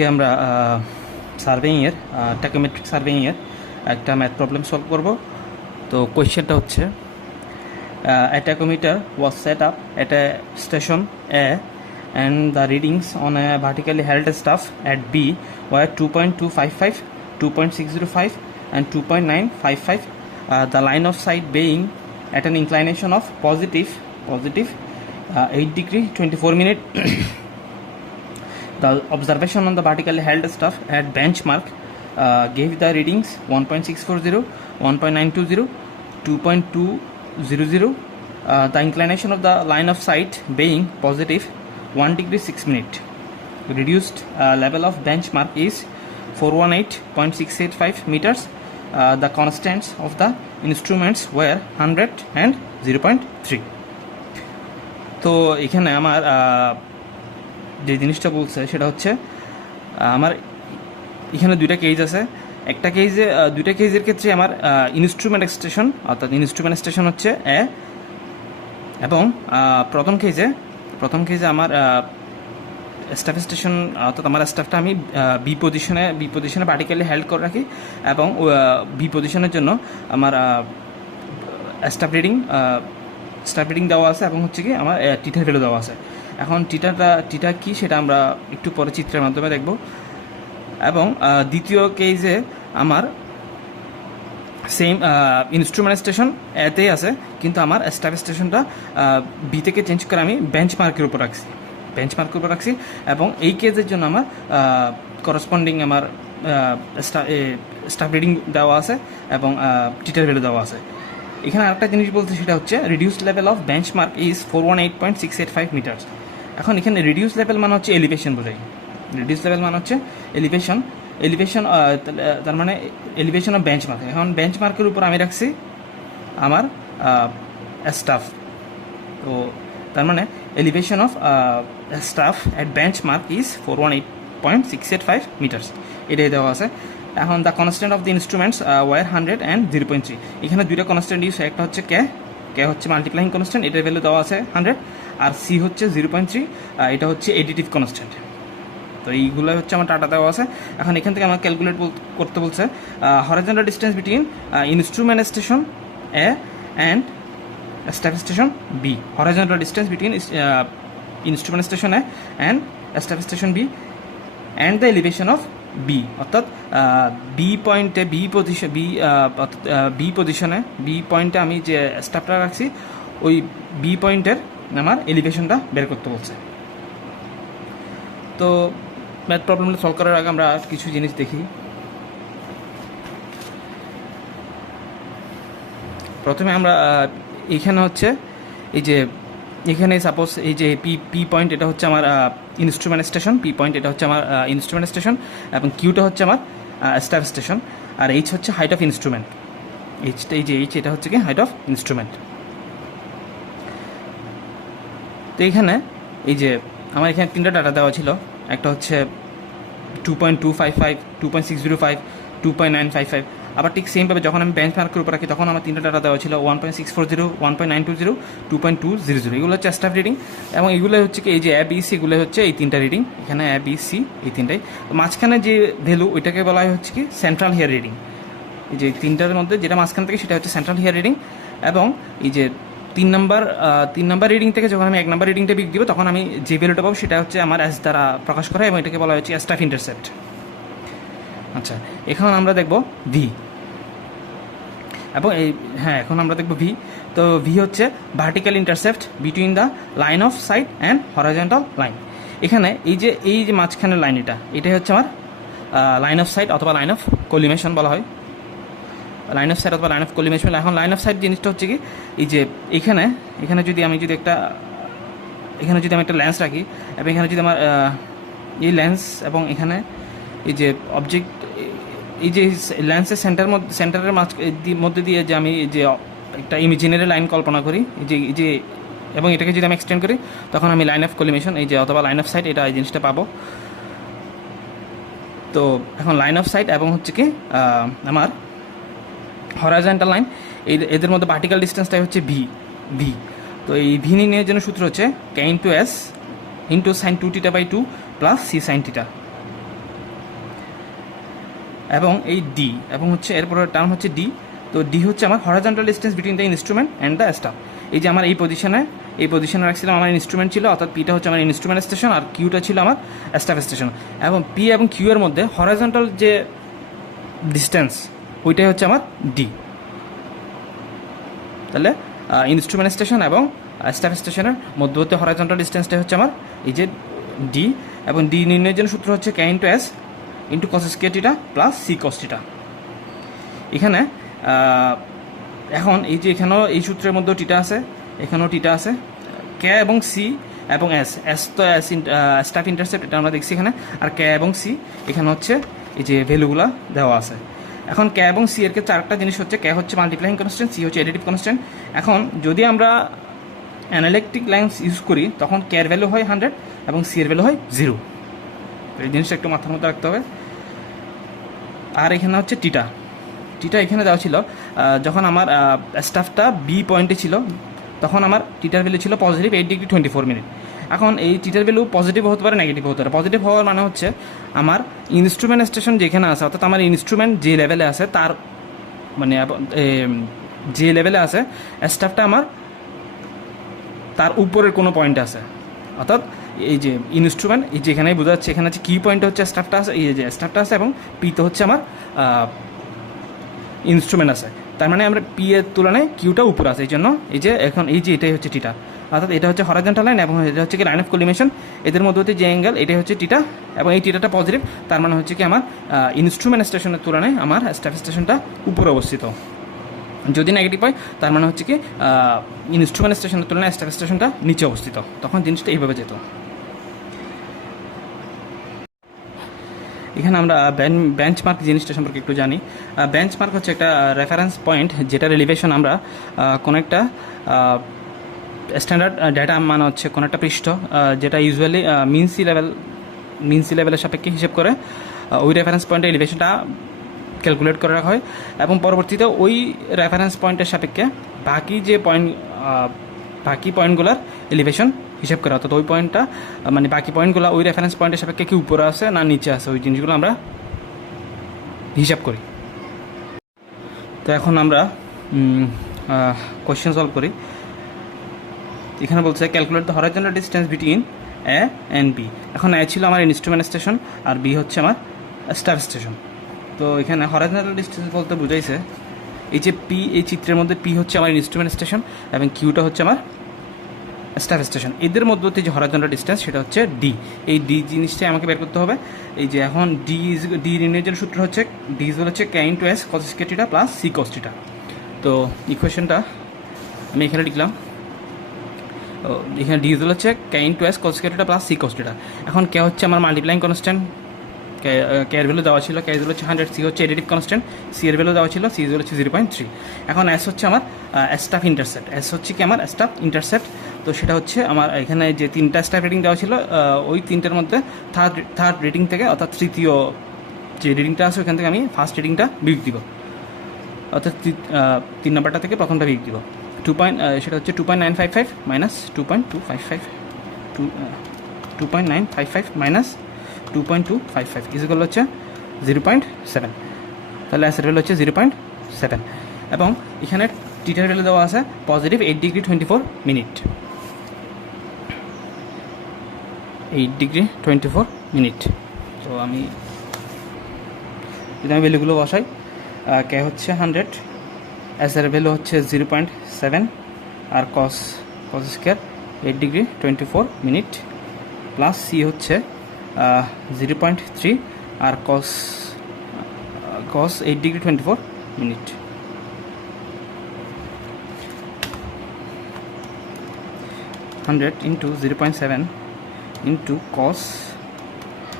আজকে আমরা সার্ভেইংয়ের ট্যাকোমেট্রিক সার্ভেইংয়ের একটা ম্যাথ প্রবলেম সলভ করব। তো কোয়েশ্চেনটা হচ্ছে a tachometer was set up at a station A and the readings on a vertically held staff at B were 2.255, 2.605 and 2.955. The line of sight being at an inclination of positive 8 degree 24 minute. The observation on the vertically held staff at benchmark gave the readings 1.640, 1.920, 2.200. The inclination of the line of sight being positive 1 degree 6 minute. Reduced level of benchmark is 418.685 meters. The constants of the instruments were 100 and 0.3. তো এখানে আমার যে জিনিসটা বলছে সেটা হচ্ছে আমার এখানে দুইটা কেজ আছে। একটা কেজে দুইটা কেজের ক্ষেত্রে আমার ইনস্ট্রুমেন্ট স্টেশন অর্থাৎ ইনস্ট্রুমেন্ট স্টেশন হচ্ছে এ, এবং প্রথম কেজে আমার স্টাফ স্টেশন অর্থাৎ আমার স্টাফটা আমি বি পজিশনে ভার্টিক্যালি হেল্ড করে রাখি, এবং বি পজিশনের জন্য আমার স্টাফ রিডিং দেওয়া আছে এবং হচ্ছে কি আমার টিটার ভ্যালু দেওয়া আছে। এখন টিটা কি সেটা আমরা একটু পরে চিত্রের মাধ্যমে দেখব। এবং দ্বিতীয় কেজে আমার সেম ইনস্ট্রুমেন্ট স্টেশন এতেই আছে, কিন্তু আমার স্টাফ স্টেশনটা বি থেকে চেঞ্জ করে আমি বেঞ্চমার্কের উপর রাখছি এবং এই কেজের জন্য আমার করসপন্ডিং আমার স্টাফ রিডিং দেওয়া আছে এবং টিটার ভ্যালু দেওয়া আছে। এখানে আরেকটা জিনিস বলতে সেটা হচ্ছে reduced level of benchmark is 418.685 metres. এখন এখানে রিডিউস লেভেল মানে হচ্ছে এলিভেশন বোঝাই। রিডিউস লেভেল মানে হচ্ছে এলিভেশন তার মানে এলিভেশন অফ বেঞ্চমার্ক। এখন বেঞ্চমার্কের উপর আমি রাখছি আমার স্টাফ, তো তার মানে elevation of staff at benchmark is 418.685 metres, এটাই দেওয়া আছে। এখন the constant of the instruments were 100 and 0.3। এখানে দুইটা কনস্ট্যান্ট ইউজ হয়, একটা হচ্ছে কে হচ্ছে মাল্টিপ্লাইং কনস্ট্যান্ট, এটার ভ্যালু দেওয়া আছে 100, আর সি হচ্ছে 0.3, এটা হচ্ছে এডিটিভ কনস্ট্যান্ট। তো এইগুলো হচ্ছে আমার টাটা দেওয়া আছে। এখন এখান থেকে আমার ক্যালকুলেট করতে বলছে horizontal distance between instrument station A and staff station B. Horizontal distance between instrument station A and staff station B and the elevation of B, অর্থাৎ বি পয়েন্টে আমি যে স্টাফটা রাখছি ওই বি পয়েন্টের আমার এলিভেশনটা বের করতে বলছে। তো ম্যাথ প্রবলেমটা সলভ করার আগে আমরা কিছু জিনিস দেখি। প্রথমে আমরা এইখানে হচ্ছে এখানে সাপোজ এই যে পি পয়েন্ট, এটা হচ্ছে আমার ইনস্ট্রুমেন্ট স্টেশন, পি পয়েন্ট এটা হচ্ছে আমার ইনস্ট্রুমেন্ট স্টেশন, এবং কিউটা হচ্ছে আমার স্টাফ স্টেশন, আর এইচ হচ্ছে হাইট অফ ইনস্ট্রুমেন্ট। এইচ এটা হচ্ছে কি হাইট অফ ইনস্ট্রুমেন্ট। তো এইখানে এই যে আমার এখানে তিনটা ডাটা দেওয়া ছিল, একটা হচ্ছে 2.255, 2.605, 2.955। আবার ঠিক সেমভাবে যখন আমি বেঞ্চমার্কের উপর রাখি তখন আমার তিনটা ডাটা দেওয়া ছিল 1.640, 1.920, 2.200। এগুলো হচ্ছে স্টাফ রিডিং, এবং এগুলো হচ্ছে কি এই যে ABC, এগুলো হচ্ছে এই তিনটা রিডিং, এখানে ABC এই তিনটাই। মাঝখানে যে ভ্যালু ওইটাকে বলা হয় হচ্ছে কি সেন্ট্রাল হেয়ার রিডিং। এই যে তিনটার মধ্যে যেটা মাঝখান থেকে সেটা হচ্ছে সেন্ট্রাল হেয়ার রিডিং, এবং এই যে তিন নাম্বার রিডিং থেকে যখন আমি 1 নাম্বার রিডিংটা বিক দিব তখন আমি যে ভ্যালুটা পাবো সেটা হচ্ছে আমার এস দ্বারা প্রকাশ করা, এবং এটাকে বলা হচ্ছে স্টাফ ইন্টারসেপ্ট। আচ্ছা, এখন আমরা দেখব ভি, এবং এখন আমরা দেখব ভি। তো ভি হচ্ছে vertical intercept between the line of sight and horizontal line. এখানে এই যে মাঝখানের লাইন, এটাই হচ্ছে আমার লাইন অফ সাইট অথবা লাইন অফ কলিমেশন বলা হয়, লাইন অফ সাইট অথবা লাইন অফ কলিমেশন। এখন লাইন অফ সাইট জিনিসটা হচ্ছে কি এই যে এখানে যদি আমি একটা লেন্স রাখি, এবং এখানে যদি আমার এই লেন্স এবং এখানে এই যে অবজেক্ট, এই যে লেন্সের সেন্টারের মধ্যে দিয়ে যে আমি যে একটা ইমেজিনারি লাইন কল্পনা করি, এই যে এবং এটাকে যদি আমি এক্সটেন্ড করি তখন আমি লাইন অফ কলিমেশন এই যে অথবা লাইন অফ সাইট এই জিনিসটা পাবো। তো এখন লাইন অফ সাইট এবং হচ্ছে কি আমার হরাইজন্টাল লাইন, এদের মধ্যে ভার্টিক্যাল ডিস্টেন্সটাই হচ্ছে ভি। তো এই ভি নির্ণয়ের জন্য সূত্র হচ্ছে K × S × sin 2θ/2 + C sin θ। এবং এই ডি এবং হচ্ছে এরপরে টার্ম হচ্ছে ডি। তো ডি হচ্ছে আমার horizontal distance between the instrument and the staff. এই যে আমার এই পজিশনে রাখছিলাম আমার ইনস্ট্রুমেন্ট ছিল, অর্থাৎ পিটা হচ্ছে আমার ইনস্ট্রুমেন্ট স্টেশন আর কিউটা ছিল আমার স্টাফ স্টেশন। এবং পি এবং কিউ এর মধ্যে হরাইজন্টাল যে ডিস্টেন্স ওইটাই হচ্ছে আমার ডি। তাহলে ইনস্ট্রুমেন্ট স্টেশন এবং স্টাফ স্টেশনের মধ্যবর্তী হরাইজন্টাল ডিস্টেন্সটা হচ্ছে আমার এই যে ডি। এবং ডি নির্ণয়ের জন্য সূত্র হচ্ছে K into S into cos square theta plus C cos theta. এখানে এখন এই যে এখানেও এই সূত্রের মধ্যেও টিটা আছে, এখানেও টিটা আছে। কে এবং সি এবং এস তো স্টাফ ইন্টারসেপ্ট এটা আমরা দেখছি এখানে, আর কে এবং সি এখানে হচ্ছে এই যে ভ্যালুগুলো দেওয়া আছে। এখন কে এবং সি এর ক্ষেত্রে আরেকটা জিনিস হচ্ছে, কে হচ্ছে মাল্টিপ্লাইং কনস্ট্যান্ট, সি হচ্ছে এডিটিভ কনস্ট্যান্ট। এখন যদি আমরা অ্যানালিটিক লাইন্স ইউজ করি তখন কে এর ভ্যালু হয় 100 এবং সি এর ভ্যালু হয় 0। এই জিনিসটা একটু মাথার মধ্যে রাখতে হবে। আর এখানে হচ্ছে টিটা এখানে দেওয়া ছিল যখন আমার স্টাফটা বি পয়েন্টে ছিল তখন আমার টিটার ভ্যালু ছিল পজিটিভ 8 ডিগ্রি 24 মিনিট। এখন এই টিটার ভ্যালু পজিটিভ হতে পারে, নেগেটিভ হতে পারে। পজিটিভ হওয়ার মানে হচ্ছে আমার ইনস্ট্রুমেন্ট স্টেশন যেখানে আছে, অর্থাৎ আমার ইনস্ট্রুমেন্ট যে লেভেলে আছে তার মানে যে লেভেলে আছে স্টাফটা আমার তার উপরের কোনো পয়েন্ট আছে, অর্থাৎ এই যে ইনস্ট্রুমেন্ট এই যেখানে বোঝা যাচ্ছে এখানে হচ্ছে কি পয়েন্ট হচ্ছে স্টাফটা আছে, এই যে স্টাফটা আছে এবং পিতে হচ্ছে আমার ইনস্ট্রুমেন্ট আছে। তার মানে আমরা পি এর তুলনায় কিউটা উপরে আছে, এই জন্য এই যে এখন এই যে এটাই হচ্ছে টিটা, অর্থাৎ এটা হচ্ছে হরাইজন্টাল লাইন এবং এটা হচ্ছে কি লাইন অফ কলিমেশন, এদের মধ্যে যে অ্যাঙ্গেল এটাই হচ্ছে টিটা এবং এই টিটাটা পজিটিভ। তার মানে হচ্ছে কি আমার ইনস্ট্রুমেন্ট স্টেশনের তুলনায় আমার স্টাফ স্টেশনটা উপরে অবস্থিত। যদি নেগেটিভ হয় তার মানে হচ্ছে কি ইনস্ট্রুমেন্ট স্টেশনের তুলনায় স্টাফ স্টেশনটা নিচে অবস্থিত, তখন জিনিসটা এইভাবে যেত। এখানে আমরা বেঞ্চমার্ক জিনিসটা সম্পর্কে একটু জানি। বেঞ্চমার্ক হচ্ছে একটা রেফারেন্স পয়েন্ট যেটার এলিভেশন আমরা কোনো একটা স্ট্যান্ডার্ড ডেটা মানে হচ্ছে কোনো একটা পৃষ্ঠ যেটা ইউজুয়ালি মিন সি লেভেলের সাপেক্ষে হিসেব করে ওই রেফারেন্স পয়েন্টের এলিভেশনটা ক্যালকুলেট করে রাখা হয় এবং পরবর্তীতে ওই রেফারেন্স পয়েন্টের সাপেক্ষে বাকি পয়েন্টগুলোর এলিভেশন হিসাব করা, অর্থাৎ ওই পয়েন্টটা মানে বাকি পয়েন্টগুলো ওই রেফারেন্স পয়েন্টের সাপেক্ষে কি উপরে আছে না নিচে আছে, ওই জিনিসগুলো আমরা হিসাব করি। তো এখন আমরা কোয়েশ্চেন সলভ করি। এখানে বলছে calculate the horizontal distance between A and B. এখন এ ছিল আমার ইনস্ট্রুমেন্ট স্টেশন আর বি হচ্ছে আমার স্টাফ স্টেশন। তো এখানে হরাইজন্টাল ডিস্টেন্স বলতে বুঝাইছে এই যে পি, এই চিত্রের মধ্যে পি হচ্ছে আমার ইনস্ট্রুমেন্ট স্টেশন এবং কিউটা হচ্ছে আমার স্টাফ স্টেশন। এদের মধ্যবর্তী যে হরাইজন্টাল ডিস্টেন্স সেটা হচ্ছে ডি। এই ডি জিনিসটাই আমাকে বের করতে হবে। এই যে এখন ডি নির্ণয়ের জন্য সূত্র হচ্ছে ডি হচ্ছে K into S cos square theta plus C cos theta. তো ইকুয়েশনটা আমি এখানে লিখলাম। এখানে ডি হচ্ছে K into S cos square theta plus C cos theta. এখন কে হচ্ছে আমার মাল্টিপ্লাইং কনস্ট্যান্ট, কে এর ভ্যালু দেওয়া ছিল, কে হচ্ছে 100, সি হচ্ছে এডিটিভ কনস্ট্যান্ট, সি এর ভ্যালু দেওয়া ছিল, সি হচ্ছে 0.3। এখন এস হচ্ছে আমার স্টাফ ইন্টারসেপ্ট, এস হচ্ছে কি আমার স্টাফ ইন্টারসেপ্ট। তো সেটা হচ্ছে আমার এখানে যে 3টা স্টাফ রেটিং দেওয়া ছিল ওই 3টার মধ্যে থার্ড রেটিং থেকে, অর্থাৎ তৃতীয় যে রেটিংটা আছে ওখান থেকে আমি ফার্স্ট রেটিংটা বিয়োগ দিব, অর্থাৎ 3 নম্বরটা থেকে প্রথমটা বিয়োগ দিব। সেটা হচ্ছে 2.955 মাইনাস 2.255 2.955 মাইনাস 2.255 ইকুয়াল হচ্ছে 0.7। তাহলে এসের ভ্যালু হচ্ছে 0.7 এবং এখানে টিটার ভ্যালু দেওয়া আছে positive 8 degree 24 minute, 8 degree 24 minute. তো আমি যদি ভ্যালুগুলো বসাই, কে হচ্ছে 100, এসের ভ্যালু হচ্ছে 0.7 আর cos square 8 degree 24 minute plus C হচ্ছে 0.3 আর cos 8 degree 24 minute. Into 0.7 into cos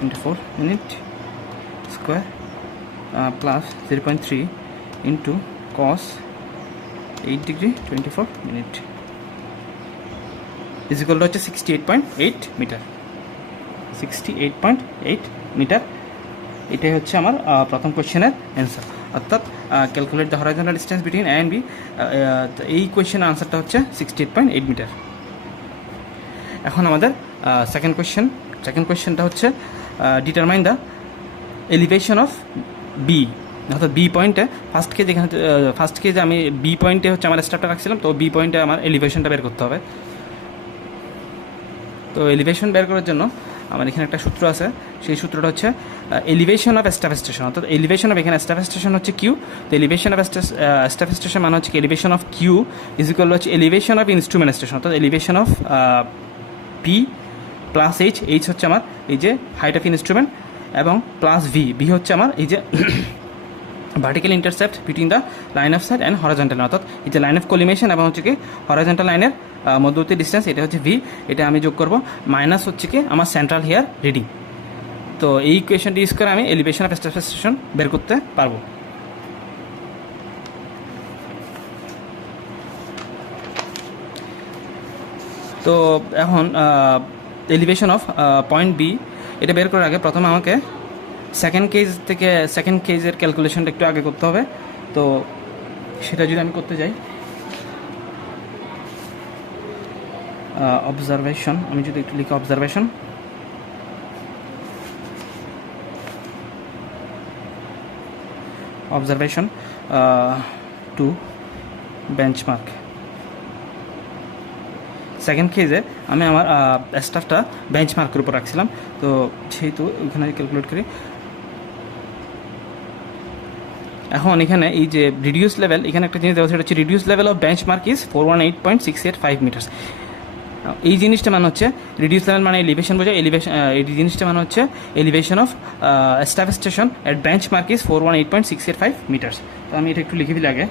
24 minute square plus 0.3 into cos 8 degree 24 minute equal হচ্ছে 68.8 মিটার। 68.8 মিটার, এটাই হচ্ছে আমার প্রথম কোয়েশ্চেনের অ্যান্সার। অর্থাৎ calculate the horizontal distance between A and B, এই কোয়েশ্চেনের আনসারটা হচ্ছে 68.8 মিটার। এখন আমাদের সেকেন্ড কোয়েশ্চেনটা হচ্ছে determine the elevation of B, অর্থাৎ বি পয়েন্টে ফার্স্ট কেজে আমি বি পয়েন্টে হচ্ছে আমার স্টাফটা রাখছিলাম, তো বি পয়েন্টে আমার এলিভেশনটা বের করতে হবে। তো এলিভেশন বের করার জন্য আমার এখানে একটা সূত্র আছে, সেই সূত্রটা হচ্ছে এলিভেশন অফ স্টাফ স্টেশন, অর্থাৎ এলিভেশন অফ এখানে স্টাফ স্টেশন হচ্ছে কিউ, তো এলিভেশন অফ স্টাফ স্টেশন মানে হচ্ছে elevation of Q is equal হচ্ছে এলিভেশন অফ ইনস্ট্রুমেন্ট স্টেশন, অর্থাৎ elevation of P plus H হচ্ছে আমার এই যে হাইট অফ ইনস্ট্রুমেন্ট, এবং প্লাস ভি হচ্ছে আমার এই যে vertical intercept between the line of sight and horizontal line, অর্থাৎ এই যে লাইন অফ কলিমেশন এবং হচ্ছে কি হরাইজন্টাল লাইনের মধ্যবর্তী ডিস্টেন্স, এটা হচ্ছে ভি, এটা আমি যোগ করব মাইনাস হচ্ছে কি আমার সেন্ট্রাল হেয়ার রিডিং। তো এই ইকুয়েশনটি ইউজ করে আমি এলিভেশন অফ স্টাফ স্টেশন বের করতে পারবো। তো এখন এলিভেশন অফ পয়েন্ট বি এটা বের করার আগে প্রথমে আমাকে সেকেন্ড কেজের ক্যালকুলেশনটা একটু আগে করতে হবে। তো সেটা যদি আমি করতে যাই, অবজারভেশন, আমি যদি একটু লিখি অবজারভেশন টু বেঞ্চমার্ক। সেকেন্ড কেজে আমি আমার স্টাফটা বেঞ্চমার্কের উপর রাখছিলাম, তো সেহেতু ওইখানে ক্যালকুলেট করি। এখন এখানে এই যে রিডিউস লেভেল, এখানে একটা জিনিস দেওয়া সেটা হচ্ছে reduce level of benchmark is 418.685 metres. এই জিনিসটা মানে হচ্ছে রিডিউস লেভেল মানে এলিভেশন বোঝায়, এই জিনিসটা মানে হচ্ছে elevation of staff station at benchmark is 418.685 metres. তো আমি এটা একটু লিখে দিলে আগে,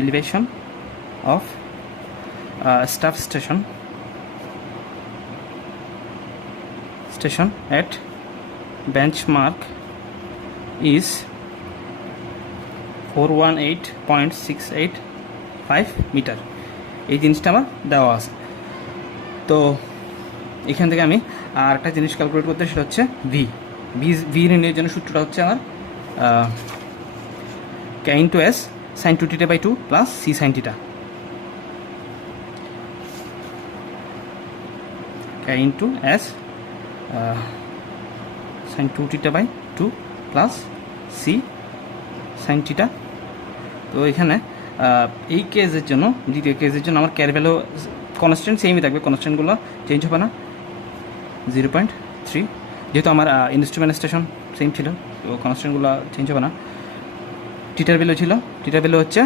elevation of staff station at benchmark is 418.685 metre. এই জিনিসটা আমার দেওয়া আছে। তো এখান থেকে আমি আর একটা জিনিস ক্যালকুলেট করতে, সেটা হচ্ছে ভি নির্ণয়ের জন্য সূত্রটা হচ্ছে আমার k into S sine 2θ/2 plus C sine theta, k into s sin 2θ/2 plus C sine theta. তো এখানে এই কেজের জন্য, দ্বিতীয় কেজের জন্য আমার ক্যার ভ্যালু কনস্ট্যান্ট সেমই থাকবে, কনস্ট্যান্টগুলো চেঞ্জ হবে না, 0.3, যেহেতু আমার ইনস্ট্রুমেন্ট স্টেশন সেম ছিল, তো কনস্ট্যান্টগুলো চেঞ্জ হবে না। থিটার ভ্যালু হচ্ছে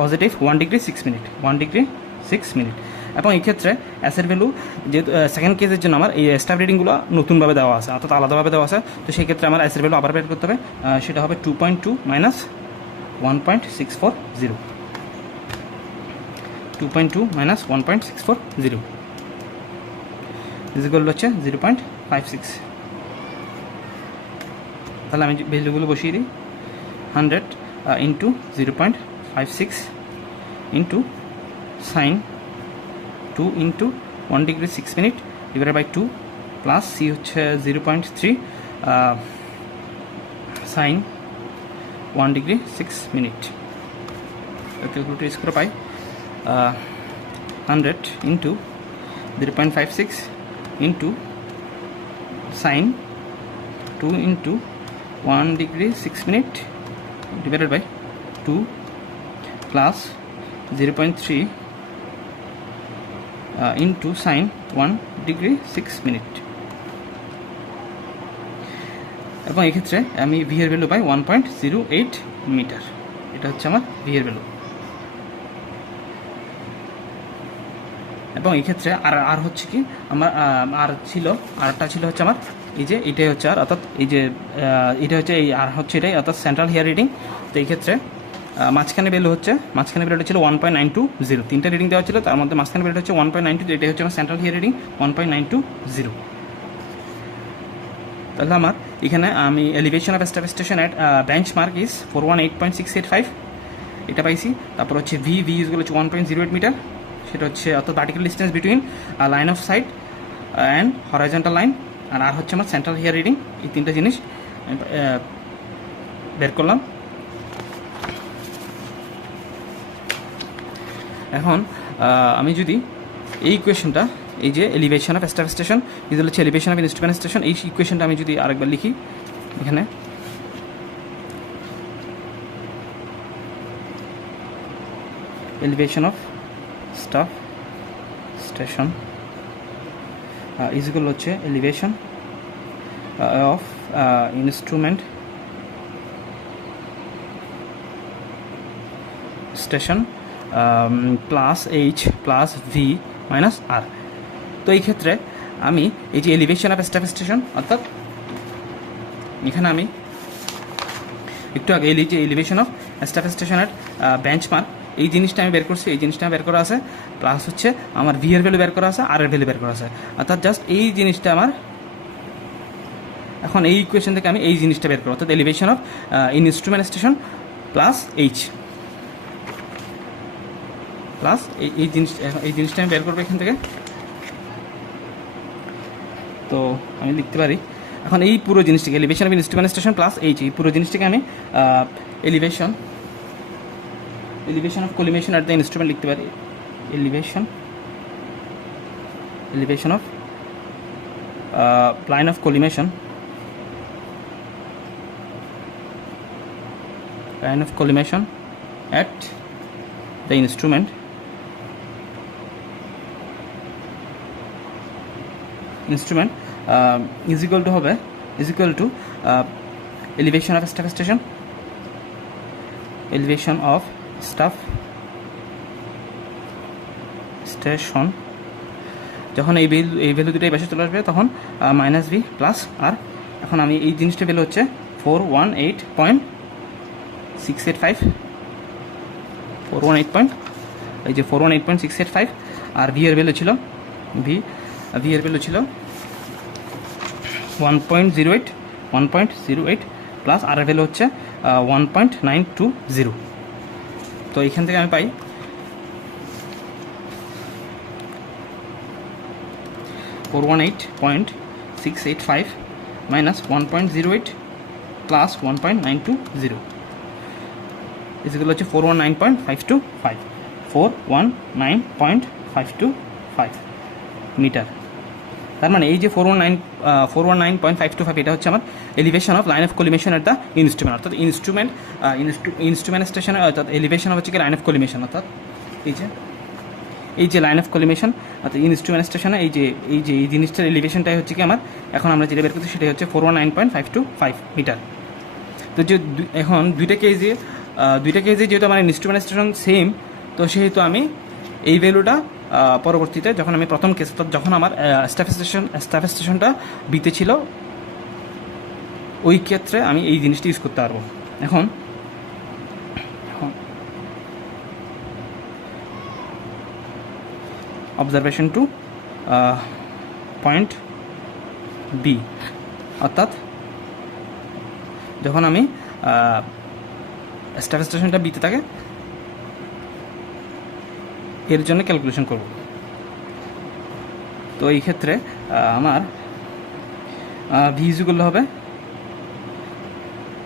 positive 1 degree 6 minute, 1 degree 6 minute. এবং এই ক্ষেত্রে এসের ভ্যালু যেহেতু সেকেন্ড কেসের জন্য আমার এই স্টাফ রিডিংগুলো নতুনভাবে দেওয়া আছে, অর্থাৎ আলাদাভাবে দেওয়া আছে, তো সেই ক্ষেত্রে আমার এসের ভ্যালু আবার বের করতে হবে, সেটা হবে 2.2 মাইনাস 1.640, 2.2 মাইনাস 1.640 ইজিক্যাল হচ্ছে 0.56। তাহলে আমি ভ্যালুগুলো বসিয়ে দিই, 100 into 0.56 into sine 2 into 1 degree 6 minute divided by 2 plus C হচ্ছে 0.3 sine 1 degree 6 minute. Calculator use করে পাই 100 into 0.56 into sine 2 into 1 degree 6 minute divided by 2 plus 0.3 into sine 1 degree 6 minute. এবং এক্ষেত্রে আমি ভি এর ভ্যালু পাই 1.08 মিটার, এটা হচ্ছে আমার ভি এর ভ্যালু। এবং এই ক্ষেত্রে আর হচ্ছে কি আমার আরটা ছিল হচ্ছে আমার এই যে এটাই হচ্ছে আর, অর্থাৎ এই যে এটা হচ্ছে এই আর হচ্ছে এটাই, অর্থাৎ সেন্ট্রাল হেয়ার রিডিং। তো এই ক্ষেত্রে মাঝখানে ভ্যালুটা ছিল 1.920, তিনটা রিডিং দেওয়া ছিল, তার মধ্যে মাঝখানে ভ্যালুটা হচ্ছে 1.92, এটাই হচ্ছে আমার সেন্ট্রাল হেয়ার রিডিং 1.920। তাহলে আমার এখানে আমি elevation of staff station at benchmark is 418.685 এটা পাইছি। তারপর হচ্ছে ভি ইজগুলো হচ্ছে 1.08 মিটার, সেটা হচ্ছে অর্থাৎ vertical distance between line of sight and horizontal line, আর হচ্ছে আমার সেন্ট্রাল হেয়ার রিডিং। এই তিনটা জিনিস বের করলাম। এখন আমি যদি এই ইকুয়েশনটা, এই যে elevation of staff station is হচ্ছে এলিভেশন অফ ইনস্ট্রুমেন্ট স্টেশন, এই ইকুয়েশনটা আমি যদি আরেকবার লিখি এখানে elevation of staff station is equal হচ্ছে elevation of instrument station plus H plus V minus R. তো এই ক্ষেত্রে আমি এই যে এলিভেশন অফ স্টাফ স্টেশন, অর্থাৎ এখানে আমি একটু আগে এই যে এলিভেশন অফ স্টাফ স্টেশনের বেঞ্চমার্ক এই জিনিসটা আমি বের করছি, এই জিনিসটা বের করা আছে, প্লাস হচ্ছে আমার ভি এর ভ্যালু বের করা আছে, আর এর ভ্যালু বের করা আছে, অর্থাৎ জাস্ট এই জিনিসটা আমার এখন এই ইকুয়েশন থেকে আমি এই জিনিসটা বের করবো, অর্থাৎ elevation of instrument station plus H plus এই জিনিসটা আমি বের করবো এখান থেকে। তো আমি লিখতে পারি এখন এই পুরো জিনিসটাকে elevation of instrument station plus H, এই পুরো জিনিসটাকে আমি elevation of collimation at the instrument লিখতে পারি, elevation of line of collimation at the instrument is equal to elevation of staff station, যখন এই ভ্যালু দুটো এই পাশে চলে আসবে তখন মাইনাস ভি প্লাস আর। এখন আমি এই জিনিসটা ভ্যালু হচ্ছে 418.685 আর ভি এর ভ্যালু ছিল 1.08 প্লাস আর এর ভ্যালু হচ্ছে 1.920। তো এইখান থেকে আমি পাই 418.685 মাইনাস 1.08 প্লাস 1.920 ইকুয়াল হচ্ছে 419.525 মিটার। তার মানে এই যে 419.525 এটা হচ্ছে আমার elevation of line of collimation at the instrument, অর্থাৎ ইনস্ট্রুমেন্ট স্টেশনে, অর্থাৎ এলিভেশন হচ্ছে কি লাইন অফ কোলিমেশন, অর্থাৎ এই যে লাইন অফ কোলিমেশন অর্থাৎ ইনস্ট্রুমেন্ট স্টেশনে এই জিনিসটার এলিভেশনটাই হচ্ছে কি আমার এখন আমরা যেটা বের করছি সেটাই হচ্ছে 419.525 মিটার। তো যে এখন দুইটা কেজি যেহেতু আমার ইনস্ট্রুমেন্ট স্টেশন সেম, তো সেহেতু আমি এই ভ্যালুটা পরবর্তীতে যখন আমি প্রথম কেস যখন আমার স্টাফ স্টেশনটা বিতে ছিল ওই ক্ষেত্রে আমি এই জিনিসটা ইউজ করতে পারবো। এখন অবজারভেশন টু পয়েন্ট বি, অর্থাৎ যখন আমি স্টাফ স্টেশনটা বিতে থাকে এর জন্য ক্যালকুলেশন করব। তো এই ক্ষেত্রে আমার ভি ইকুয়াল হবে,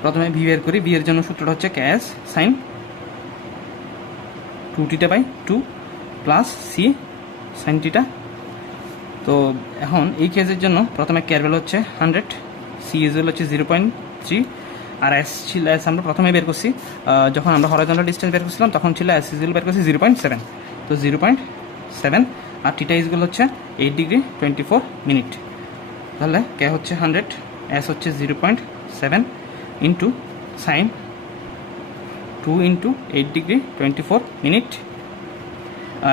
প্রথমে ভি বের করি, ভি এর জন্য সূত্রটা হচ্ছে ক্যাশ sine 2θ/2 plus C sine theta. তো এখন এই কেসের জন্য প্রথমে কে এর ভ্যালু হচ্ছে 100, সি ইকুয়াল হচ্ছে 0.3 আর এস ছিল, এস আমরা প্রথমে বের করছি যখন আমরা হরাইজন্টাল ডিস্টেন্স বের করছিলাম তখন ছিল এস ইকুয়াল বের করছি 0.7, তো 0.7 আর থিটা ইকুয়াল হচ্ছে 8 ডিগ্রি 24 মিনিট। তাহলে কে হচ্ছে 100, এস হচ্ছে 0.7 into sine 2 into 8 degree 24 minute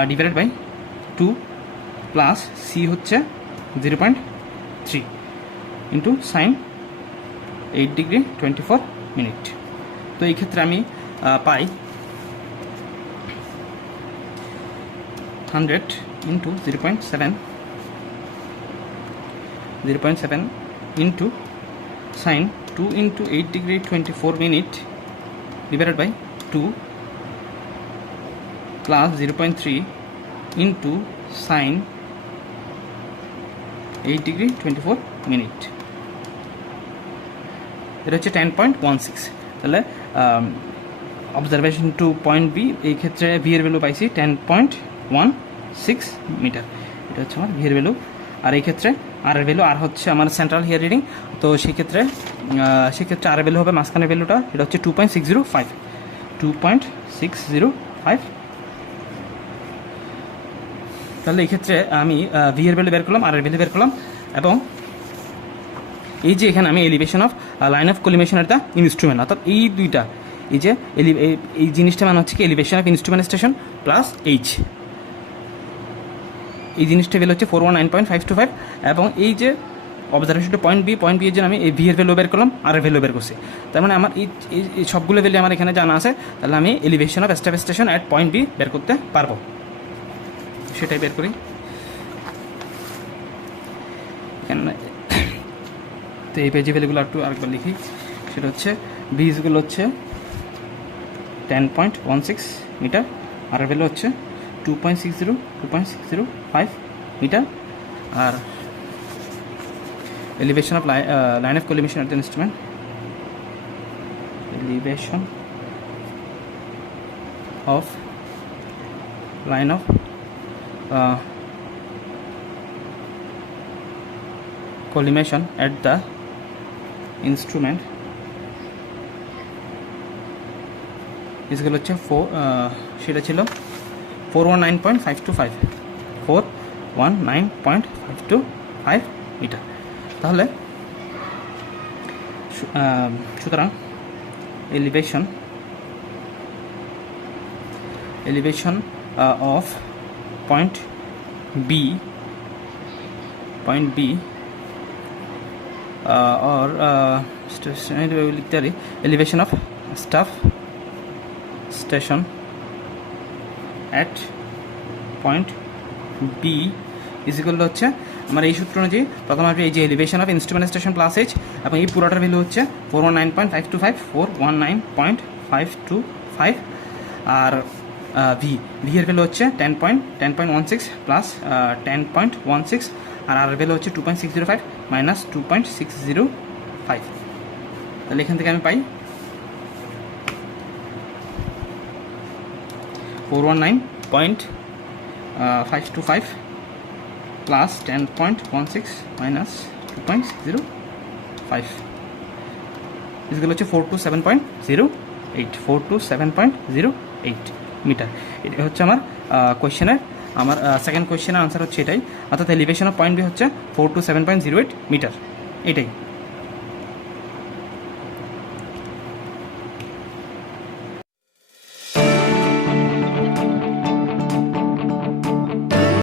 divided by 2 plus C হচ্ছে 0.3 ইন্টু সাইন 8 ডিগ্রি 24 মিনিট। তো এই ক্ষেত্রে আমি পাই 100 into 0.7 into sine 2 into 8 degree 24 minute divided by 2 plus 0.3 into sine 8 degree 24 minute, এটা হচ্ছে 10.16। তাহলে অবজারভেশন টু পয়েন্ট বি, এই ক্ষেত্রে ভি এর ভ্যালু পাইছি 10.16 মিটার, এটা হচ্ছে আমার ভি এর ভ্যালু। আর এই ক্ষেত্রে আর এর ভ্যালু, আর হচ্ছে আমার সেন্ট্রাল হিয়ার রিডিং, তো সেক্ষেত্রে আর এর ভ্যালু হবে মাঝখানের ভ্যালুটা, এটা হচ্ছে 2.605 তাহলে এই ক্ষেত্রে আমি ভি এর ভ্যালু বের করলাম, আর এর ভ্যালু বের করলাম, এবং এই যে এখানে আমি elevation of line of collimation এর দ্য ইনস্ট্রুমেন্ট, অর্থাৎ এই দুইটা, এই যে এই জিনিসটা মানে হচ্ছে কি elevation of instrumentation plus H, এই জিনিসটা ভ্যালু হচ্ছে 419.525, এবং এই যে অবজারভেশনটা পয়েন্ট বি এর জন্য আমি এই ভি এর ভ্যালু বের করলাম, আর এর ভ্যালু বের করছি। তার মানে আমার এই সবগুলো ভ্যালু আমার এখানে জানা আছে, তাহলে আমি elevation of station at point B বের করতে পারবো। সেটাই বের করি এখানে। তো এই পেজে ভ্যালুগুলো একটু আরেকবার লিখি, সেটা হচ্ছে বিজগুলো হচ্ছে 10.16 মিটার, আর এর ভ্যালু হচ্ছে 2.65 মিটার, আর elevation of line of collimation at the instrument, elevation of line of collimation at the instrument ইসগুলো হচ্ছে সেটা ছিল 419.525 মিটার। তাহলে সুতরাং elevation of point B or লিখতে পারি elevation of staff station at point B is equal হচ্ছে আমার এই সূত্র অনুযায়ী প্রথম আসবে এই যে elevation of instrumentation plus H, এবং এই পুরোটার ভ্যালু হচ্ছে 419.525, আর ভি এর ভ্যালু হচ্ছে 10.16 প্লাস 10.16, আর আর ভ্যালু হচ্ছে 2.605 মাইনাস 2.605। তাহলে এখান থেকে আমি পাই 419.525 plus 10.16 minus 2.605 ইসগুলো হচ্ছে 427.08 মিটার। এটা হচ্ছে আমার কোয়েশ্চেনের, আমার সেকেন্ড কোয়েশ্চেনের আনসার হচ্ছে এটাই, অর্থাৎ এলিভেশন অফ পয়েন্ট বি হচ্ছে 427.08 মিটার, এটাই।